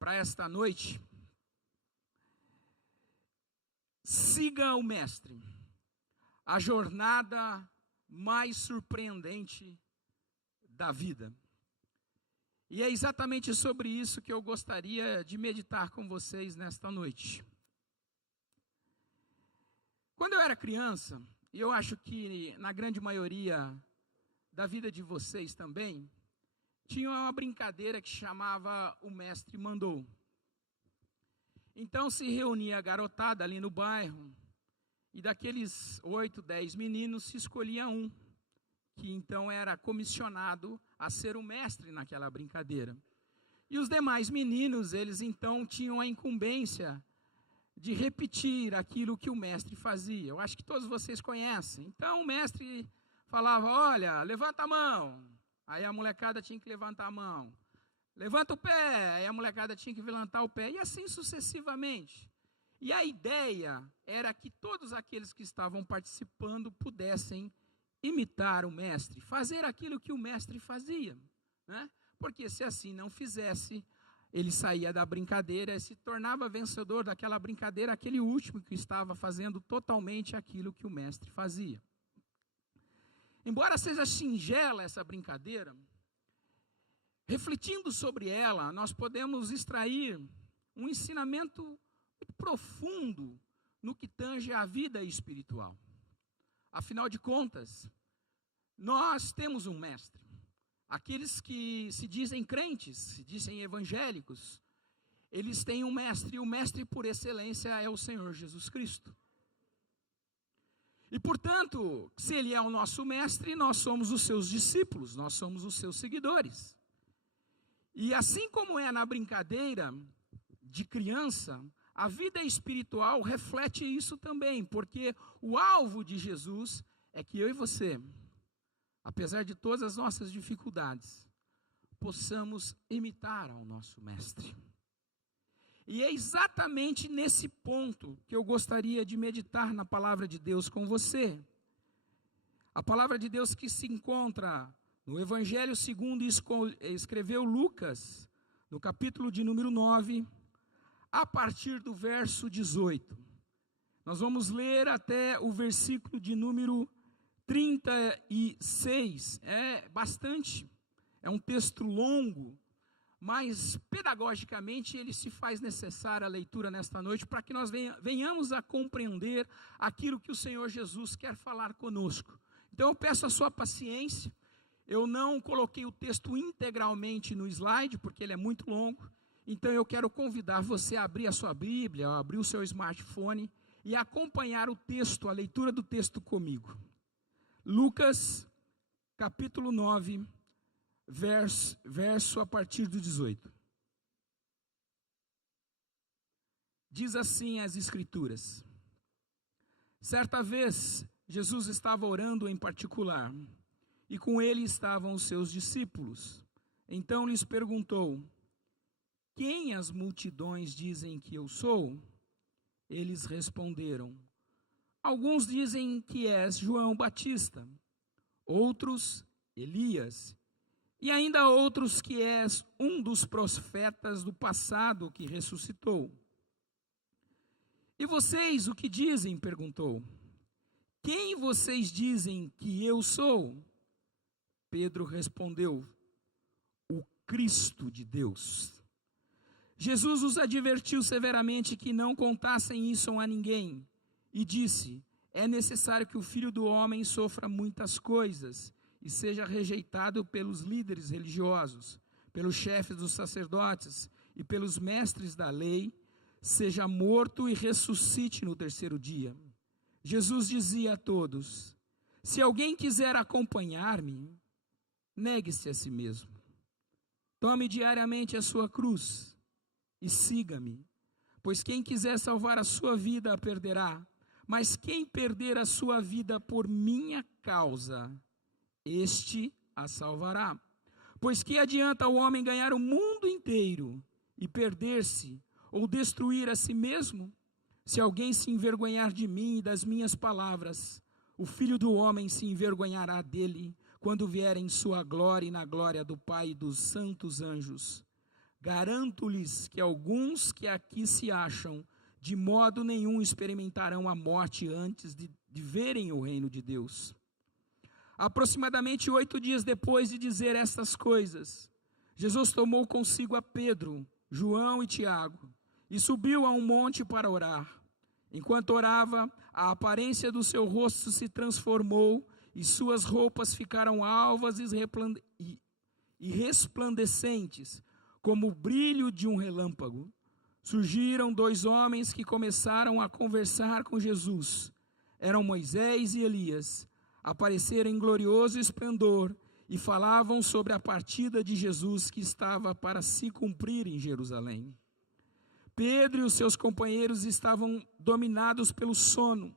para esta noite, siga o Mestre, a jornada mais surpreendente da vida. E é exatamente sobre isso que eu gostaria de meditar com vocês nesta noite. Quando eu era criança, e eu acho que na grande maioria da vida de vocês também, tinha uma brincadeira que chamava O Mestre Mandou. Então se reunia a garotada ali no bairro, e daqueles 8, 10 meninos se escolhia um, que então era comissionado a ser o mestre naquela brincadeira. E os demais meninos, eles então tinham a incumbência de repetir aquilo que o mestre fazia. Eu acho que todos vocês conhecem. Então o mestre falava, olha, levanta a mão. Aí a molecada tinha que levantar a mão. Levanta o pé. Aí a molecada tinha que levantar o pé. E assim sucessivamente. E a ideia era que todos aqueles que estavam participando pudessem imitar o mestre, fazer aquilo que o mestre fazia, né? Porque se assim não fizesse, ele saía da brincadeira e se tornava vencedor daquela brincadeira, aquele último que estava fazendo totalmente aquilo que o mestre fazia. Embora seja singela essa brincadeira, refletindo sobre ela, nós podemos extrair um ensinamento muito profundo no que tange a vida espiritual. Afinal de contas, nós temos um mestre. Aqueles que se dizem crentes, se dizem evangélicos, eles têm um mestre, e o mestre por excelência é o Senhor Jesus Cristo. E portanto, se ele é o nosso mestre, nós somos os seus discípulos, nós somos os seus seguidores. E assim como é na brincadeira de criança, a vida espiritual reflete isso também, porque o alvo de Jesus é que eu e você, apesar de todas as nossas dificuldades, possamos imitar ao nosso mestre. E é exatamente nesse ponto que eu gostaria de meditar na palavra de Deus com você. A palavra de Deus que se encontra no Evangelho segundo escreveu Lucas, no capítulo de número 9, a partir do verso 18. Nós vamos ler até o versículo de número 36. É um texto longo, mas pedagogicamente ele se faz necessária a leitura nesta noite para que nós venhamos a compreender aquilo que o Senhor Jesus quer falar conosco. Então eu peço a sua paciência. Eu não coloquei o texto integralmente no slide, porque ele é muito longo. Então eu quero convidar você a abrir a sua Bíblia, a abrir o seu smartphone e acompanhar o texto, a leitura do texto comigo. Lucas, capítulo 9, verso a partir do 18. Diz assim as Escrituras. Certa vez, Jesus estava orando em particular, e com ele estavam os seus discípulos. Então lhes perguntou, quem as multidões dizem que eu sou? Eles responderam, alguns dizem que és João Batista, outros Elias, e ainda outros que és um dos profetas do passado que ressuscitou. E vocês o que dizem? Perguntou. Quem vocês dizem que eu sou? Pedro respondeu, o Cristo de Deus. Jesus os advertiu severamente que não contassem isso a ninguém, e disse, é necessário que o Filho do Homem sofra muitas coisas, e seja rejeitado pelos líderes religiosos, pelos chefes dos sacerdotes e pelos mestres da lei, seja morto e ressuscite no terceiro dia. Jesus dizia a todos, se alguém quiser acompanhar-me, negue-se a si mesmo. Tome diariamente a sua cruz e siga-me, pois quem quiser salvar a sua vida a perderá, mas quem perder a sua vida por minha causa, este a salvará. Pois que adianta o homem ganhar o mundo inteiro e perder-se ou destruir a si mesmo? Se alguém se envergonhar de mim e das minhas palavras, o Filho do Homem se envergonhará dele quando vier em sua glória e na glória do Pai e dos santos anjos. Garanto-lhes que alguns que aqui se acham, de modo nenhum experimentarão a morte antes de verem o reino de Deus. Aproximadamente 8 dias depois de dizer estas coisas, Jesus tomou consigo a Pedro, João e Tiago, e subiu a um monte para orar. Enquanto orava, a aparência do seu rosto se transformou, e suas roupas ficaram alvas e resplandecentes, como o brilho de um relâmpago. Surgiram 2 homens que começaram a conversar com Jesus. Eram Moisés e Elias. Apareceram em glorioso esplendor e falavam sobre a partida de Jesus que estava para se cumprir em Jerusalém. Pedro e os seus companheiros estavam dominados pelo sono.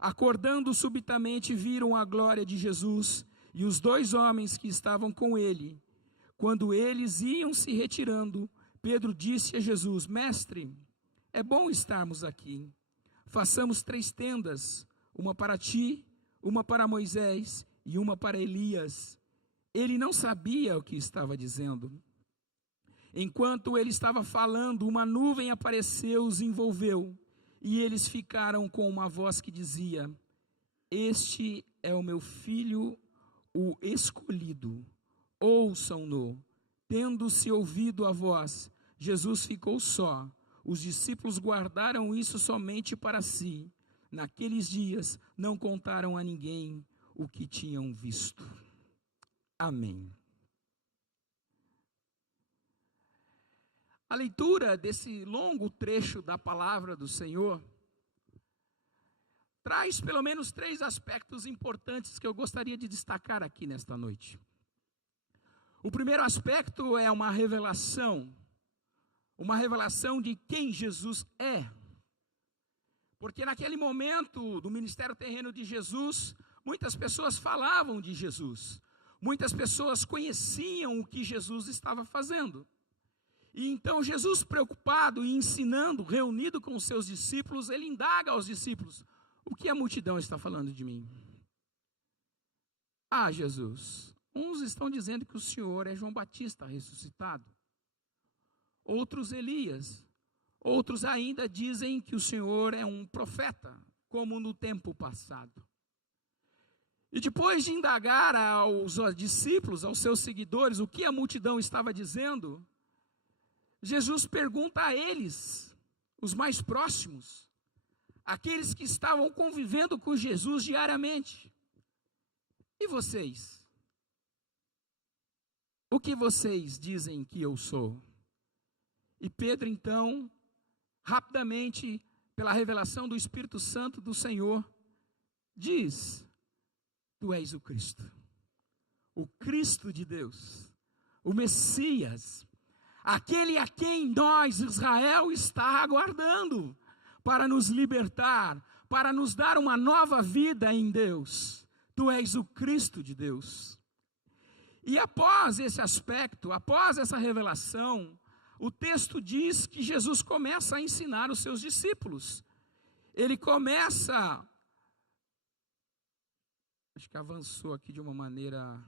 Acordando subitamente, viram a glória de Jesus e os 2 homens que estavam com ele. Quando eles iam se retirando, Pedro disse a Jesus: Mestre, é bom estarmos aqui. Façamos 3 tendas, uma para ti, uma para Moisés e uma para Elias. Ele não sabia o que estava dizendo. Enquanto ele estava falando, uma nuvem apareceu, os envolveu, e eles ficaram com uma voz que dizia: Este é o meu filho, o escolhido, ouçam-no. Tendo-se ouvido a voz, Jesus ficou só. Os discípulos guardaram isso somente para si. Naqueles dias não contaram a ninguém o que tinham visto. Amém. A leitura desse longo trecho da palavra do Senhor traz pelo menos 3 aspectos importantes que eu gostaria de destacar aqui nesta noite. O primeiro aspecto é uma revelação de quem Jesus é. Porque naquele momento do ministério terreno de Jesus, muitas pessoas falavam de Jesus, muitas pessoas conheciam o que Jesus estava fazendo. E então Jesus, preocupado e ensinando, reunido com os seus discípulos, ele indaga aos discípulos: o que a multidão está falando de mim? Ah, Jesus, uns estão dizendo que o Senhor é João Batista ressuscitado, outros Elias, outros ainda dizem que o Senhor é um profeta, como no tempo passado. E depois de indagar aos discípulos, aos seus seguidores, o que a multidão estava dizendo, Jesus pergunta a eles, os mais próximos, aqueles que estavam convivendo com Jesus diariamente: e vocês? O que vocês dizem que eu sou? E Pedro então, rapidamente, pela revelação do Espírito Santo do Senhor, diz: Tu és o Cristo de Deus, o Messias, aquele a quem nós, Israel, está aguardando para nos libertar, para nos dar uma nova vida em Deus. Tu és o Cristo de Deus. E após esse aspecto, após essa revelação, o texto diz que Jesus começa a ensinar os seus discípulos. Ele começa, acho que avançou aqui de uma maneira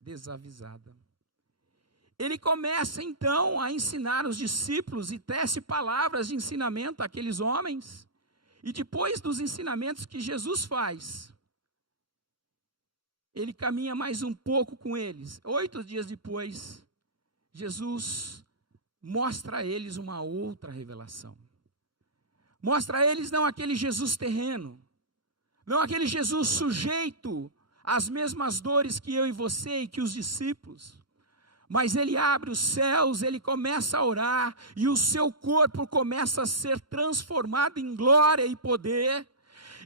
desavisada. Ele começa então a ensinar os discípulos e tece palavras de ensinamento àqueles homens. E depois dos ensinamentos que Jesus faz, ele caminha mais um pouco com eles. 8 dias depois, Jesus mostra a eles uma outra revelação. Mostra a eles não aquele Jesus terreno, não aquele Jesus sujeito às mesmas dores que eu e você e que os discípulos, mas ele abre os céus, ele começa a orar e o seu corpo começa a ser transformado em glória e poder.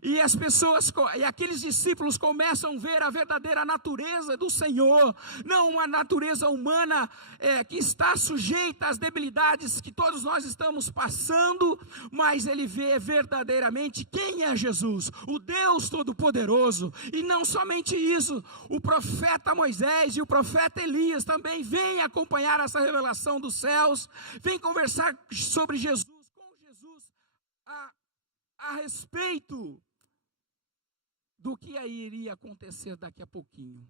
E as pessoas, e aqueles discípulos começam a ver a verdadeira natureza do Senhor, não uma natureza humana que está sujeita às debilidades que todos nós estamos passando, mas ele vê verdadeiramente quem é Jesus, o Deus Todo-Poderoso. E não somente isso, o profeta Moisés e o profeta Elias também vêm acompanhar essa revelação dos céus, vêm conversar sobre Jesus, com Jesus, a respeito do que aí iria acontecer daqui a pouquinho.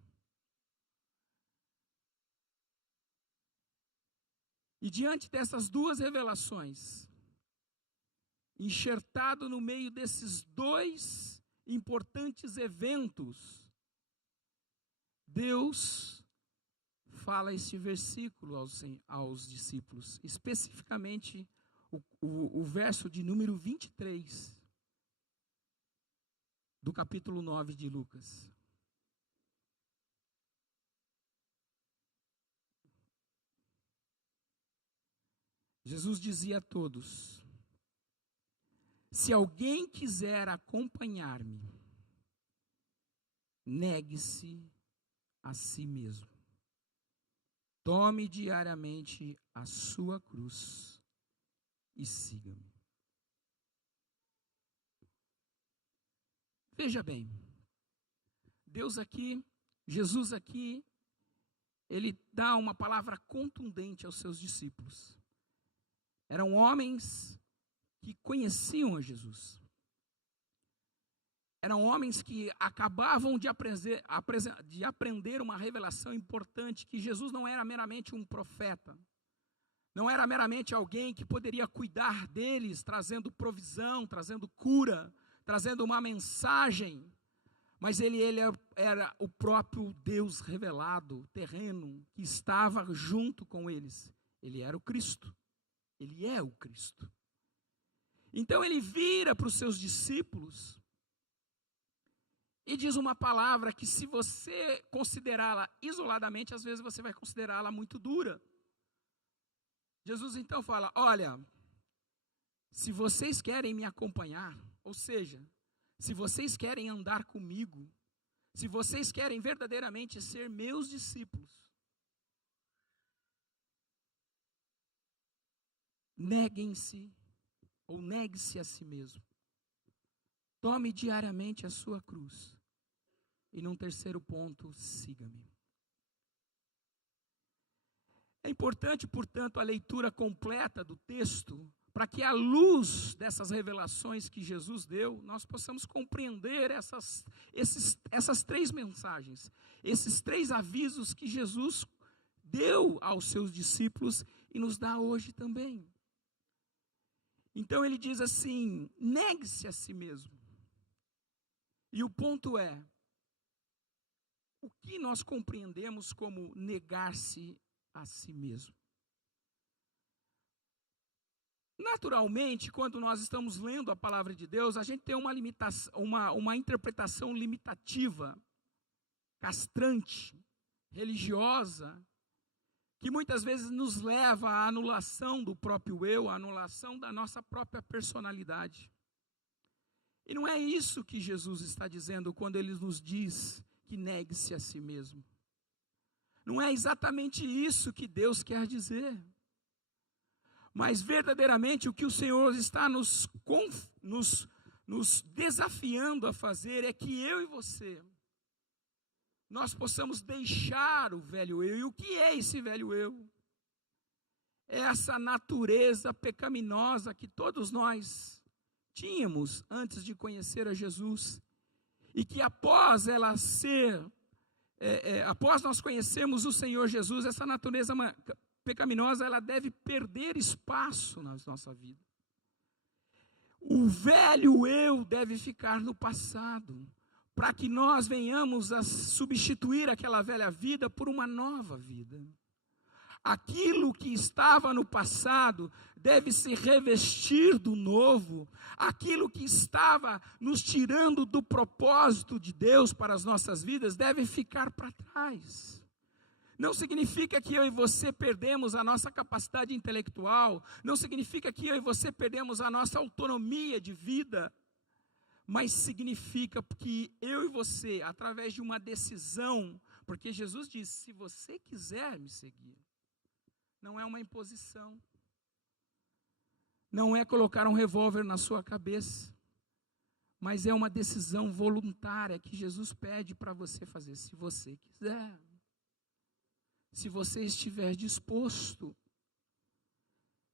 E diante dessas duas revelações, enxertado no meio desses dois importantes eventos, Deus fala este versículo aos discípulos, especificamente o verso de número 23, do capítulo 9 de Lucas. Jesus dizia a todos: se alguém quiser acompanhar-me, negue-se a si mesmo. Tome diariamente a sua cruz e siga-me. Veja bem, Jesus aqui, ele dá uma palavra contundente aos seus discípulos. Eram homens que conheciam a Jesus. Eram homens que acabavam de aprender uma revelação importante, que Jesus não era meramente um profeta, não era meramente alguém que poderia cuidar deles, trazendo provisão, trazendo cura, trazendo uma mensagem, mas ele era o próprio Deus revelado, terreno, que estava junto com eles. Ele era o Cristo, ele é o Cristo. Então ele vira para os seus discípulos e diz uma palavra que, se você considerá-la isoladamente, às vezes você vai considerá-la muito dura. Jesus então fala: olha, se vocês querem me acompanhar, ou seja, se vocês querem andar comigo, se vocês querem verdadeiramente ser meus discípulos, neguem-se, ou negue-se a si mesmo. Tome diariamente a sua cruz. E num terceiro ponto, siga-me. É importante, portanto, a leitura completa do texto, para que, à luz dessas revelações que Jesus deu, nós possamos compreender essas três mensagens, esses três avisos que Jesus deu aos seus discípulos e nos dá hoje também. Então ele diz assim: negue-se a si mesmo. E o ponto é, o que nós compreendemos como negar-se a si mesmo? Naturalmente, quando nós estamos lendo a palavra de Deus, a gente tem uma interpretação limitativa, castrante, religiosa, que muitas vezes nos leva à anulação do próprio eu, à anulação da nossa própria personalidade. E não é isso que Jesus está dizendo quando ele nos diz que negue-se a si mesmo. Não é exatamente isso que Deus quer dizer. Mas verdadeiramente o que o Senhor está nos desafiando a fazer é que eu e você, nós possamos deixar o velho eu. E o que é esse velho eu? É essa natureza pecaminosa que todos nós tínhamos antes de conhecer a Jesus, e que após nós conhecermos o Senhor Jesus, essa natureza pecaminosa, ela deve perder espaço na nossa vida. O velho eu deve ficar no passado, para que nós venhamos a substituir aquela velha vida por uma nova vida. Aquilo que estava no passado deve se revestir do novo. Aquilo que estava nos tirando do propósito de Deus para as nossas vidas deve ficar para trás. Não significa que eu e você perdemos a nossa capacidade intelectual, não significa que eu e você perdemos a nossa autonomia de vida, mas significa que eu e você, através de uma decisão, porque Jesus disse: se você quiser me seguir, não é uma imposição, não é colocar um revólver na sua cabeça, mas é uma decisão voluntária que Jesus pede para você fazer, se você quiser, se você estiver disposto,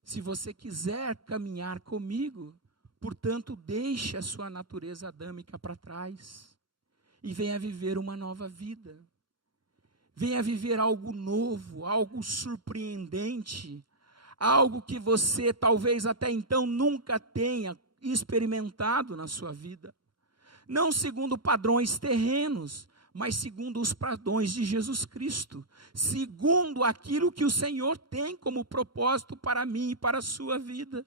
se você quiser caminhar comigo. Portanto, deixe a sua natureza adâmica para trás e venha viver uma nova vida. Venha viver algo novo, algo surpreendente, algo que você talvez até então nunca tenha experimentado na sua vida. Não segundo padrões terrenos, mas segundo os padrões de Jesus Cristo, segundo aquilo que o Senhor tem como propósito para mim e para a sua vida.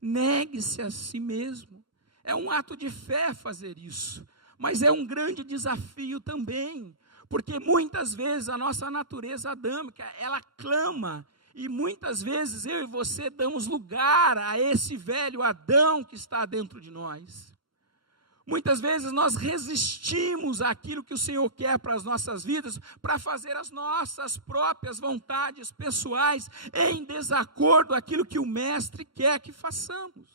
Negue-se a si mesmo. É um ato de fé fazer isso, mas é um grande desafio também, porque muitas vezes a nossa natureza adâmica, ela clama, e muitas vezes eu e você damos lugar a esse velho Adão que está dentro de nós. Muitas vezes nós resistimos àquilo que o Senhor quer para as nossas vidas, para fazer as nossas próprias vontades pessoais, em desacordo com aquilo que o Mestre quer que façamos.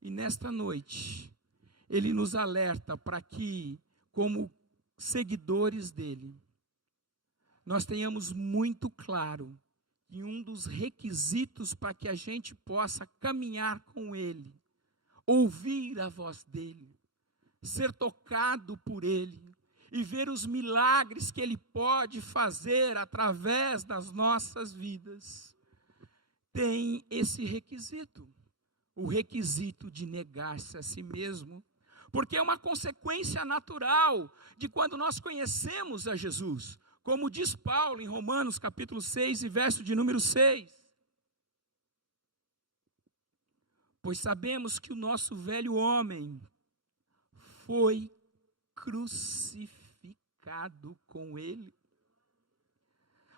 E nesta noite, Ele nos alerta para que, como seguidores dEle, nós tenhamos muito claro que um dos requisitos para que a gente possa caminhar com Ele, ouvir a voz dEle, ser tocado por Ele e ver os milagres que Ele pode fazer através das nossas vidas, tem esse requisito, o requisito de negar-se a si mesmo, porque é uma consequência natural de quando nós conhecemos a Jesus, como diz Paulo em Romanos capítulo 6 e verso de número 6. Pois sabemos que o nosso velho homem foi crucificado com Ele.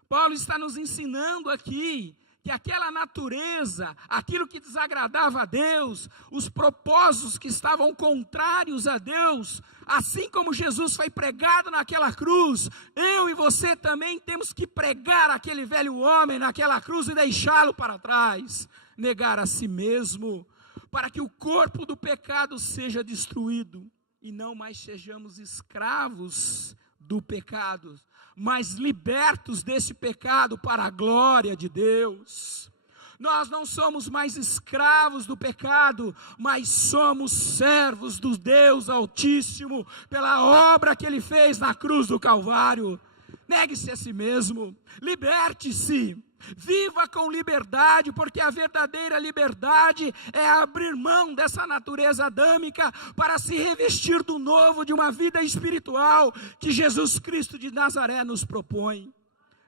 Paulo está nos ensinando aqui que aquela natureza, aquilo que desagradava a Deus, os propósitos que estavam contrários a Deus, assim como Jesus foi pregado naquela cruz, eu e você também temos que pregar aquele velho homem naquela cruz e deixá-lo para trás, negar a si mesmo, para que o corpo do pecado seja destruído e não mais sejamos escravos do pecado, mas libertos desse pecado para a glória de Deus. Nós não somos mais escravos do pecado, mas somos servos do Deus Altíssimo, pela obra que Ele fez na cruz do Calvário. Negue-se a si mesmo, liberte-se, viva com liberdade, porque a verdadeira liberdade é abrir mão dessa natureza adâmica para se revestir do novo, de uma vida espiritual que Jesus Cristo de Nazaré nos propõe.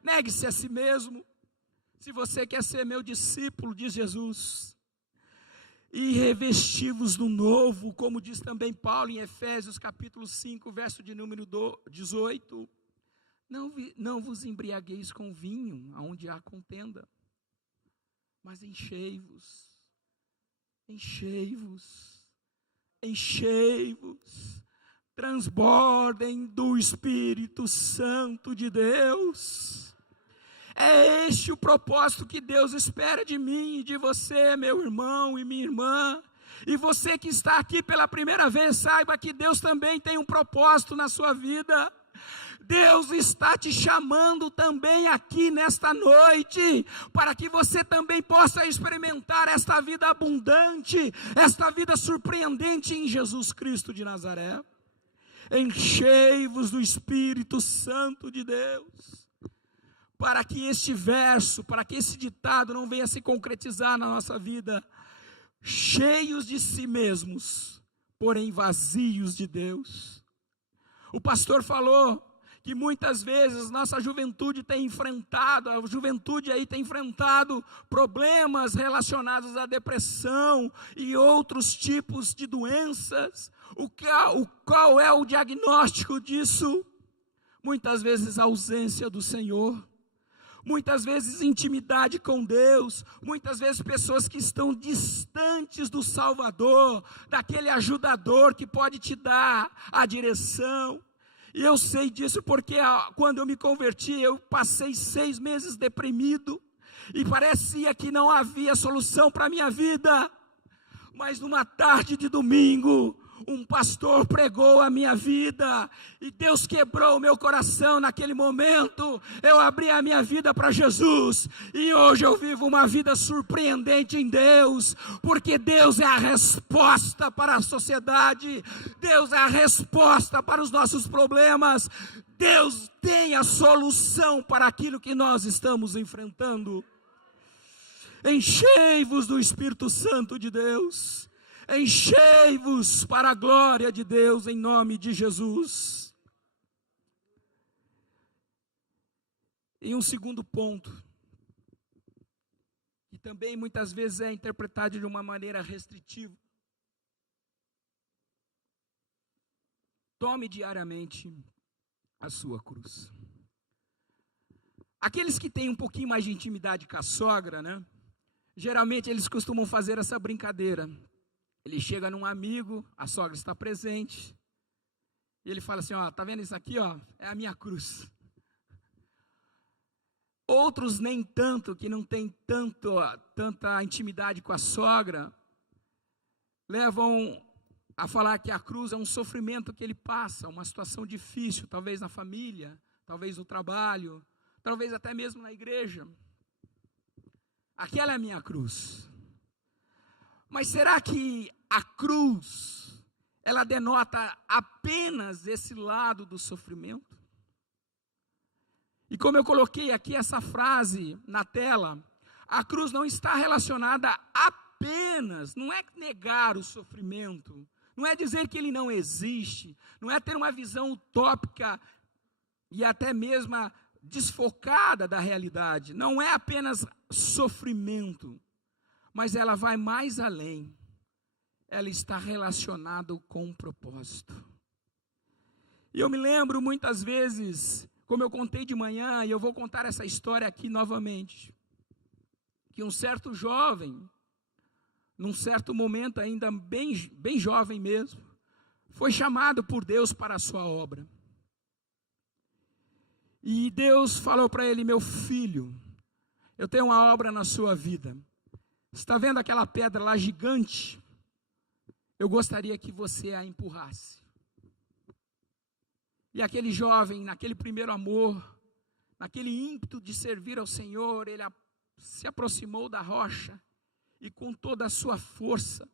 Negue-se a si mesmo, se você quer ser meu discípulo, diz Jesus, e revesti-vos do novo, como diz também Paulo em Efésios capítulo 5, verso de número 18, não vos embriagueis com vinho, aonde há contenda, mas enchei-vos, transbordem do Espírito Santo de Deus. É este o propósito que Deus espera de mim e de você, meu irmão e minha irmã. E você que está aqui pela primeira vez, saiba que Deus também tem um propósito na sua vida. Deus está te chamando também aqui nesta noite, para que você também possa experimentar esta vida abundante, esta vida surpreendente em Jesus Cristo de Nazaré. Enchei-vos do Espírito Santo de Deus, para que este verso, para que esse ditado não venha se concretizar na nossa vida, cheios de si mesmos, porém vazios de Deus. O pastor falou que muitas vezes nossa juventude tem enfrentado, a juventude aí tem enfrentado problemas relacionados à depressão e outros tipos de doenças. Qual é o diagnóstico disso? Muitas vezes a ausência do Senhor, muitas vezes intimidade com Deus, muitas vezes pessoas que estão distantes do Salvador, daquele ajudador que pode te dar a direção. E eu sei disso porque quando eu me converti, eu passei 6 meses deprimido, e parecia que não havia solução para a minha vida, mas numa tarde de domingo, um pastor pregou a minha vida, e Deus quebrou o meu coração naquele momento. Eu abri a minha vida para Jesus, e hoje eu vivo uma vida surpreendente em Deus, porque Deus é a resposta para a sociedade, Deus é a resposta para os nossos problemas, Deus tem a solução para aquilo que nós estamos enfrentando. Enchei-vos do Espírito Santo de Deus. Enchei-vos para a glória de Deus, em nome de Jesus. E um segundo ponto, que também muitas vezes é interpretado de uma maneira restritiva. Tome diariamente a sua cruz. Aqueles que têm um pouquinho mais de intimidade com a sogra, né? Geralmente eles costumam fazer essa brincadeira. Ele chega num amigo, a sogra está presente, e ele fala assim, ó, tá vendo isso aqui, ó? É a minha cruz. Outros nem tanto, que não tem tanta intimidade com a sogra, levam a falar que a cruz é um sofrimento que ele passa, uma situação difícil, talvez na família, talvez no trabalho, talvez até mesmo na igreja. Aquela é a minha cruz. Mas será que a cruz, ela denota apenas esse lado do sofrimento? E como eu coloquei aqui essa frase na tela, a cruz não está relacionada apenas, não é negar o sofrimento, não é dizer que ele não existe, não é ter uma visão utópica e até mesmo desfocada da realidade, não é apenas sofrimento, mas ela vai mais além, ela está relacionada com um propósito. E eu me lembro muitas vezes, como eu contei de manhã, e eu vou contar essa história aqui novamente, que um certo jovem, num certo momento ainda bem jovem mesmo, foi chamado por Deus para a sua obra. E Deus falou para ele, meu filho, eu tenho uma obra na sua vida. Você está vendo aquela pedra lá gigante? Eu gostaria que você a empurrasse. E aquele jovem, naquele primeiro amor, naquele ímpeto de servir ao Senhor, ele se aproximou da rocha e com toda a sua força,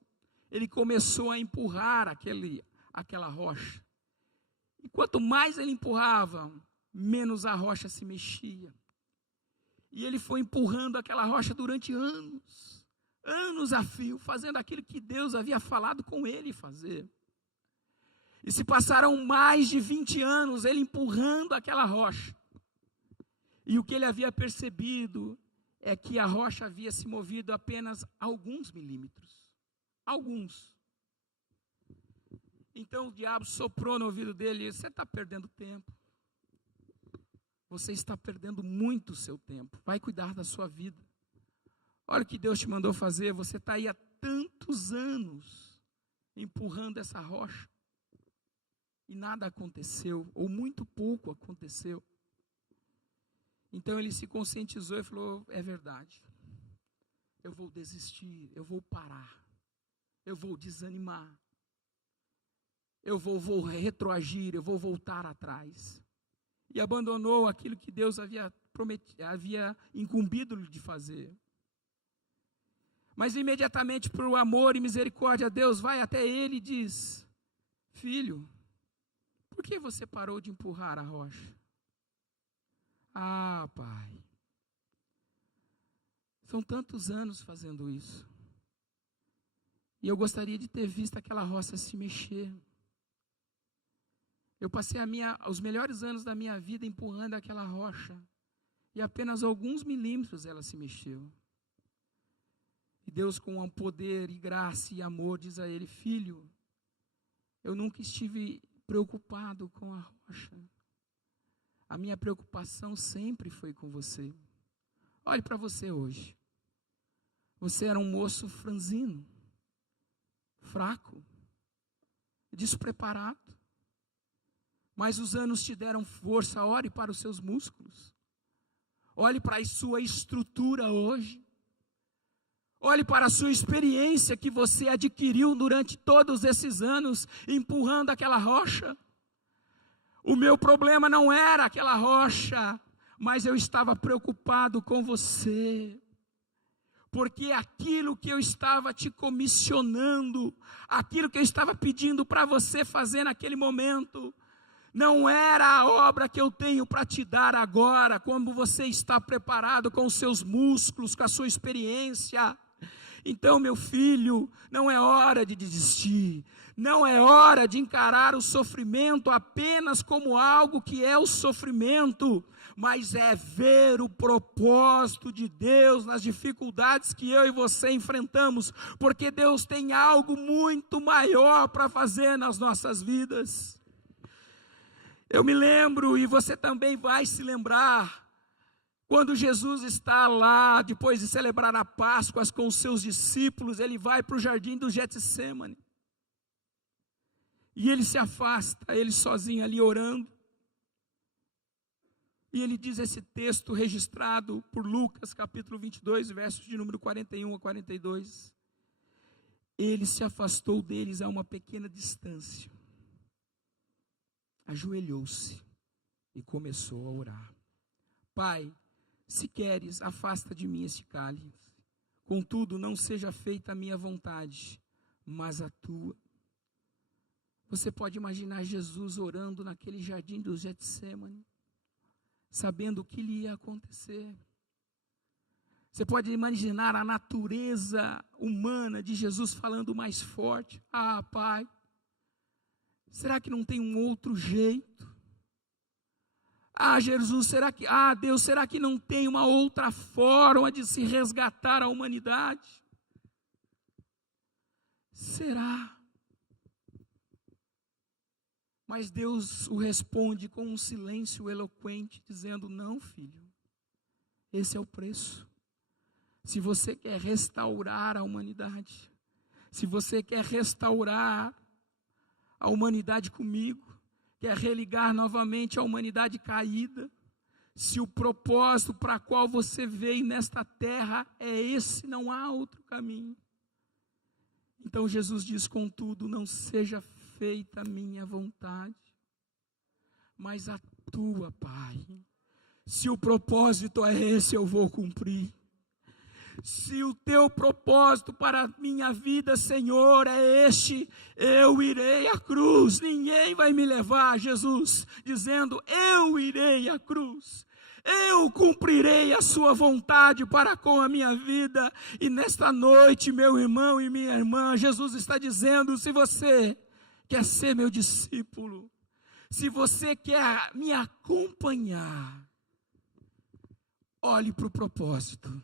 ele começou a empurrar aquela rocha. E quanto mais ele empurrava, menos a rocha se mexia. E ele foi empurrando aquela rocha durante anos a fio, fazendo aquilo que Deus havia falado com ele fazer. E se passaram mais de 20 anos ele empurrando aquela rocha. E o que ele havia percebido é que a rocha havia se movido apenas alguns milímetros. Alguns. Então o diabo soprou no ouvido dele e disse, você está perdendo tempo. Você está perdendo muito o seu tempo. Vai cuidar da sua vida. Olha o que Deus te mandou fazer. Você está aí há tantos anos empurrando essa rocha. E nada aconteceu, ou muito pouco aconteceu. Então ele se conscientizou e falou, é verdade. Eu vou desistir, eu vou parar. Eu vou desanimar. Eu vou retroagir, eu vou voltar atrás. E abandonou aquilo que Deus havia incumbido-lhe de fazer. Mas imediatamente, por amor e misericórdia, Deus vai até ele e diz, filho, por que você parou de empurrar a rocha? Ah, pai, são tantos anos fazendo isso. E eu gostaria de ter visto aquela rocha se mexer. Eu passei os melhores anos da minha vida empurrando aquela rocha. E apenas alguns milímetros ela se mexeu. E Deus, com poder e graça e amor, diz a ele, filho, eu nunca estive preocupado com a rocha. A minha preocupação sempre foi com você. Olhe para você hoje. Você era um moço franzino, fraco, despreparado. Mas os anos te deram força. Olhe para os seus músculos. Olhe para a sua estrutura hoje. Olhe para a sua experiência que você adquiriu durante todos esses anos, empurrando aquela rocha. O meu problema não era aquela rocha, mas eu estava preocupado com você. Porque aquilo que eu estava te comissionando, aquilo que eu estava pedindo para você fazer naquele momento, Não era a obra que eu tenho para te dar agora, como você está preparado com os seus músculos, com a sua experiência. Então, meu filho, não é hora de desistir. Não é hora de encarar o sofrimento apenas como algo que é o sofrimento, mas é ver o propósito de Deus nas dificuldades que eu e você enfrentamos, porque Deus tem algo muito maior para fazer nas nossas vidas. Eu me lembro, e você também vai se lembrar, quando Jesus está lá, depois de celebrar a Páscoa com os seus discípulos, ele vai para o jardim do Getsêmani. E ele se afasta, ele sozinho ali orando. E ele diz esse texto registrado por Lucas, capítulo 22, versos de número 41 a 42. Ele se afastou deles a uma pequena distância. Ajoelhou-se e começou a orar. Pai, se queres, afasta de mim esse cálice. Contudo, não seja feita a minha vontade, mas a tua. Você pode imaginar Jesus orando naquele jardim do Getsêmani, sabendo o que lhe ia acontecer. Você pode imaginar a natureza humana de Jesus falando mais forte. Ah, Pai, será que não tem um outro jeito? Ah, Jesus, Deus, será que não tem uma outra forma de se resgatar a humanidade? Será? Mas Deus o responde com um silêncio eloquente, dizendo: não, filho, esse é o preço. Se você quer restaurar a humanidade, se você quer restaurar a humanidade comigo, quer religar novamente a humanidade caída, se o propósito para qual você veio nesta terra é esse, não há outro caminho. Então Jesus diz: contudo, não seja feita a minha vontade, mas a tua, Pai. Se o propósito é esse, eu vou cumprir. Se o teu propósito para a minha vida, Senhor, é este, eu irei à cruz. Ninguém vai me levar, Jesus, dizendo: eu irei à cruz. Eu cumprirei a sua vontade para com a minha vida. E nesta noite, meu irmão e minha irmã, Jesus está dizendo: se você quer ser meu discípulo, se você quer me acompanhar, olhe para o propósito,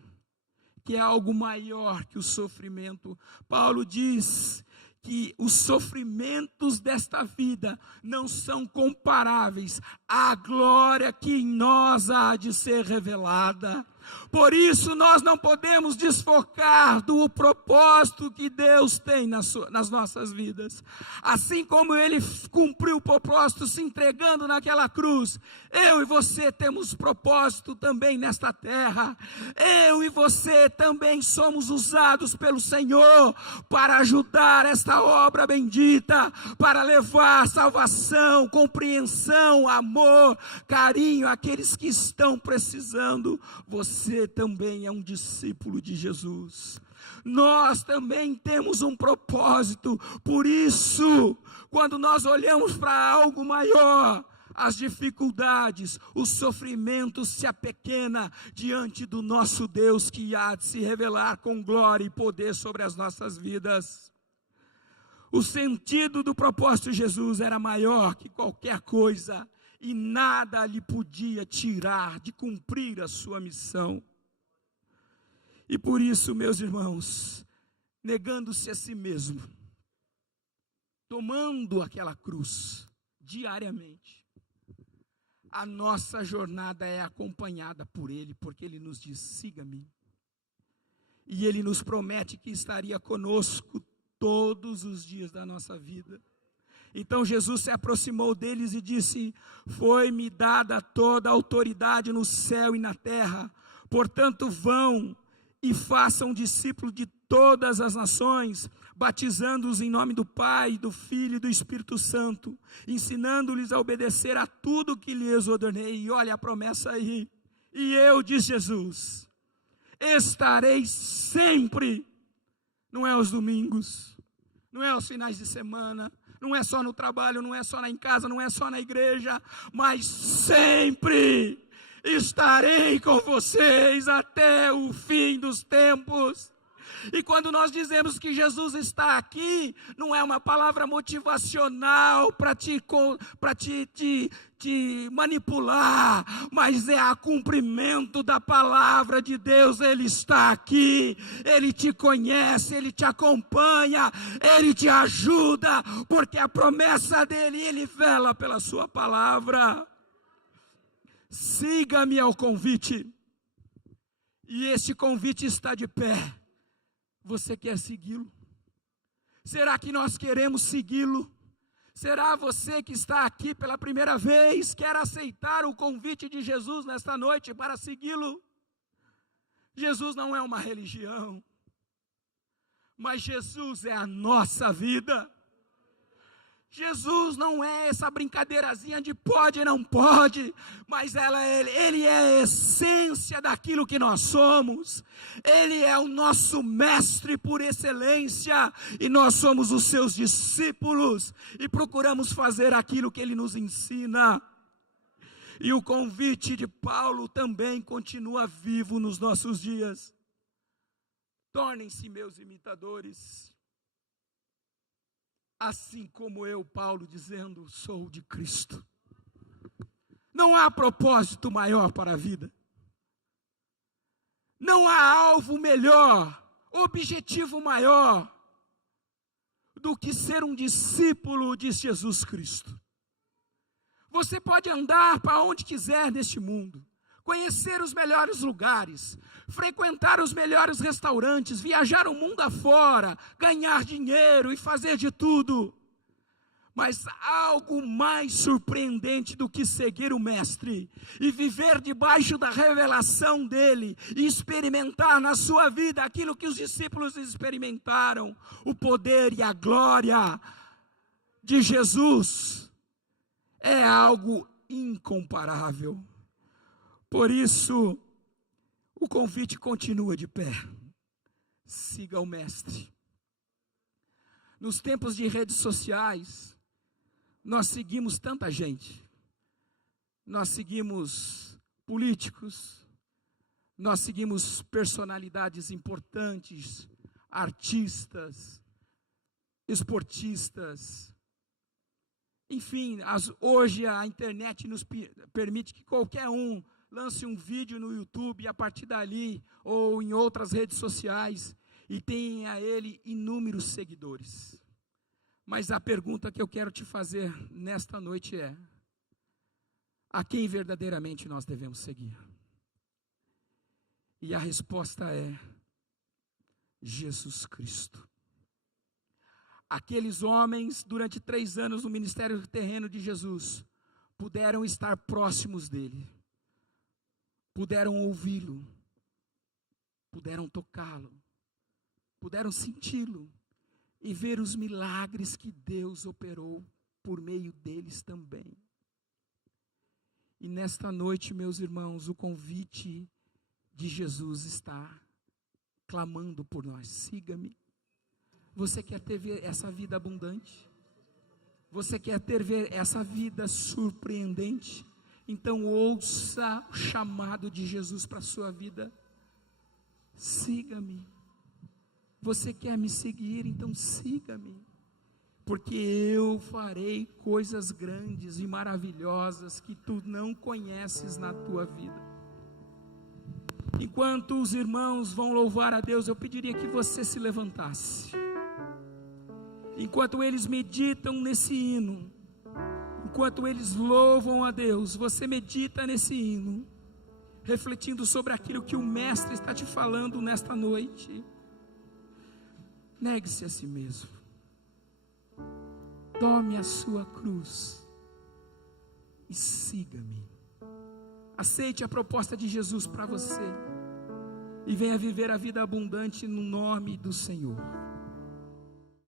que é algo maior que o sofrimento. Paulo diz que os sofrimentos desta vida não são comparáveis à glória que em nós há de ser revelada. Por isso nós não podemos desfocar do propósito que Deus tem nas nossas vidas. Assim como Ele cumpriu o propósito se entregando naquela cruz, eu e você temos propósito também nesta terra. Eu e você também somos usados pelo Senhor para ajudar esta obra bendita, para levar salvação, compreensão, amor, carinho àqueles que estão precisando. Você também é um discípulo de Jesus. Nós também temos um propósito. Por isso, quando nós olhamos para algo maior, as dificuldades, os sofrimentos se apequena diante do nosso Deus, que há de se revelar com glória e poder sobre as nossas vidas. O sentido do propósito de Jesus era maior que qualquer coisa, e nada lhe podia tirar de cumprir a sua missão. E por isso, meus irmãos, negando-se a si mesmo, tomando aquela cruz diariamente, a nossa jornada é acompanhada por Ele, porque Ele nos diz: siga-me. E Ele nos promete que estaria conosco todos os dias da nossa vida. Então Jesus se aproximou deles e disse: foi-me dada toda a autoridade no céu e na terra, portanto vão e façam discípulos de todas as nações, batizando-os em nome do Pai, do Filho e do Espírito Santo, ensinando-lhes a obedecer a tudo que lhes ordenei. E olha a promessa aí: e eu, diz Jesus, estarei sempre, não é aos domingos, não é aos finais de semana, não é só no trabalho, não é só em casa, não é só na igreja, mas sempre estarei com vocês até o fim dos tempos. E quando nós dizemos que Jesus está aqui, não é uma palavra motivacional para te manipular, mas é a cumprimento da palavra de Deus. Ele está aqui, Ele te conhece, Ele te acompanha, Ele te ajuda, porque a promessa dEle, Ele vela pela sua palavra. Siga-me ao convite, e este convite está de pé. Você quer segui-lo? Será que nós queremos segui-lo? Será você que está aqui pela primeira vez, quer aceitar o convite de Jesus nesta noite para segui-lo? Jesus não é uma religião, mas Jesus é a nossa vida. Jesus não é essa brincadeirazinha de pode e não pode, mas Ele é a essência daquilo que nós somos. Ele é o nosso mestre por excelência, e nós somos os seus discípulos, e procuramos fazer aquilo que Ele nos ensina. E o convite de Paulo também continua vivo nos nossos dias. Tornem-se meus imitadores, assim como eu, Paulo, dizendo, sou de Cristo. Não há propósito maior para a vida. Não há alvo melhor, objetivo maior, do que ser um discípulo de Jesus Cristo. Você pode andar para onde quiser neste mundo, conhecer os melhores lugares, frequentar os melhores restaurantes, viajar o mundo afora, ganhar dinheiro e fazer de tudo. Mas algo mais surpreendente do que seguir o Mestre e viver debaixo da revelação dEle e experimentar na sua vida aquilo que os discípulos experimentaram, o poder e a glória de Jesus, é algo incomparável. Por isso, o convite continua de pé. Siga o Mestre. Nos tempos de redes sociais, nós seguimos tanta gente. Nós seguimos políticos, nós seguimos personalidades importantes, artistas, esportistas. Enfim, hoje a internet nos permite que qualquer um lance um vídeo no YouTube e a partir dali, ou em outras redes sociais, e tenha a ele inúmeros seguidores. Mas a pergunta que eu quero te fazer nesta noite é: a quem verdadeiramente nós devemos seguir? E a resposta é Jesus Cristo. Aqueles homens, durante 3 anos no ministério terreno de Jesus, puderam estar próximos dele, puderam ouvi-lo, puderam tocá-lo, puderam senti-lo e ver os milagres que Deus operou por meio deles também. E nesta noite, meus irmãos, o convite de Jesus está clamando por nós: siga-me. Você quer ter essa vida abundante? Você quer ter essa vida surpreendente? Então ouça o chamado de Jesus para a sua vida. Siga-me. Você quer me seguir? Então siga-me. Porque eu farei coisas grandes e maravilhosas que tu não conheces na tua vida. Enquanto os irmãos vão louvar a Deus, eu pediria que você se levantasse. Enquanto eles meditam nesse hino, enquanto eles louvam a Deus, você medita nesse hino, refletindo sobre aquilo que o Mestre está te falando nesta noite. Negue-se a si mesmo. Tome a sua cruz e siga-me. Aceite a proposta de Jesus para você e venha viver a vida abundante no nome do Senhor.